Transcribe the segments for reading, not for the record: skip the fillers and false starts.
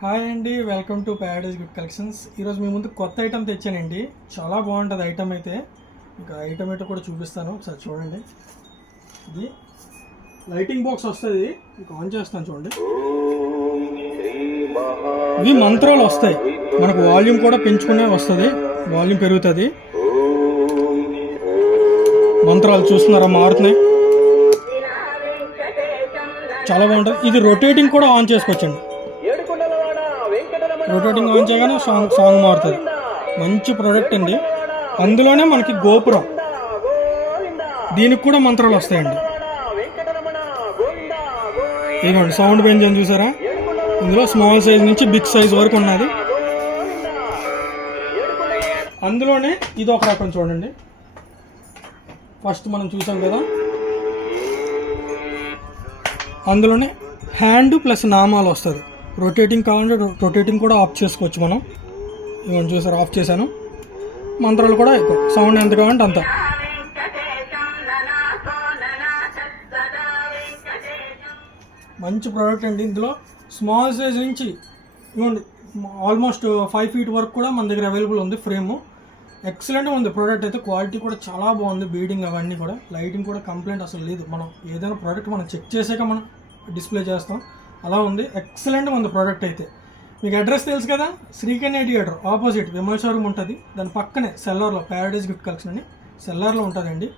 Hi అండి, welcome to Paradise gift collections. ఈరోజు మీ ముందు కొత్త ఐటమ్ తెచ్చానండి. చాలా బాగుంటుంది ఐటమ్ అయితే. మీకు ఐటమ్ అయితే కూడా చూపిస్తాను, ఒకసారి చూడండి. ఇది లైటింగ్ బాక్స్ వస్తుంది, మీకు ఆన్ చేస్తాను చూడండి. ఇవి మంత్రాలు వస్తాయి, మనకు వాల్యూమ్ కూడా పెంచుకునే వస్తుంది, వాల్యూమ్ పెరుగుతుంది. మంత్రాలు చూస్తున్నారా, మారుతున్నాయి, చాలా బాగుంటుంది. ఇది రొటేటింగ్ కూడా ఆన్ చేసుకోవచ్చండి. రొటేటింగ్ ఆన్ చేయగానే సాంగ్ మారుతుంది. మంచి ప్రోడక్ట్ అండి. అందులోనే మనకి గోపురం, దీనికి కూడా మంత్రాలు వస్తాయండి. ఇదిగోండి సౌండ్ పెంచాను చూసారా. ఇందులో స్మాల్ సైజ్ నుంచి బిగ్ సైజ్ వరకు ఉన్నది. అందులోనే ఇది ఒక రకం చూడండి. ఫస్ట్ మనం చూసాం కదా, అందులోనే హ్యాండ్ ప్లస్ నామాలు వస్తుంది. రొటేటింగ్ కావాలంటే రొటేటింగ్ కూడా ఆఫ్ చేసుకోవచ్చు మనం. ఇవన్నీ చూసారు, ఆఫ్ చేశాను. మంత్రాలు కూడా ఎక్కువ, సౌండ్ ఎంత కావాలంటే అంత. మంచి ప్రోడక్ట్ అండి. ఇందులో స్మాల్ సైజ్ నుంచి ఇవ్వండి ఆల్మోస్ట్ 5 feet వరకు కూడా మన దగ్గర అవైలబుల్ ఉంది. ఫ్రేము ఎక్సలెంట్గా ఉంది ప్రోడక్ట్ అయితే. క్వాలిటీ కూడా చాలా బాగుంది. బీడింగ్ అవన్నీ కూడా, లైటింగ్ కూడా కంప్లైంట్ అసలు లేదు. మనం ఏదైనా ప్రోడక్ట్ మనం చెక్ చేసాక మనం డిస్ప్లే చేస్తాం, అలా ఉంది. ఎక్సలెంట్గా ఉంది ప్రోడక్ట్ అయితే. మీకు అడ్రస్ తెలుసు కదా, Srikanya theatre opposite Vimal showroom ఉంటుంది. దాని పక్కనే సెల్లార్లో ప్యారడైజ్ గిఫ్ట్ కలెక్షన్ అని సెల్లార్లో ఉంటుందండి.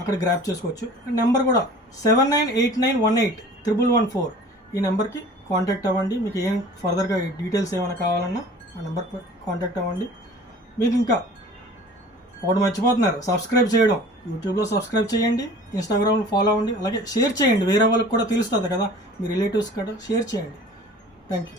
అక్కడ గ్రాప్ చేసుకోవచ్చు. నెంబర్ కూడా 7989181114. ఈ నెంబర్కి కాంటాక్ట్ అవ్వండి. మీకు ఏం ఫర్దర్గా డీటెయిల్స్ ఏమైనా కావాలన్నా ఆ నెంబర్కి కాంటాక్ట్ అవ్వండి. మీకు ఇంకా ఒకటి మర్చిపోతున్నారు, సబ్స్క్రైబ్ చేయడం. యూట్యూబ్లో సబ్స్క్రైబ్ చేయండి, ఇన్స్టాగ్రామ్లో ఫాలో అవ్వండి, అలాగే షేర్ చేయండి. వేరే వాళ్ళకి కూడా తెలుస్తుంది కదా, మీ రిలేటివ్స్ కూడా షేర్ చేయండి. Thank you.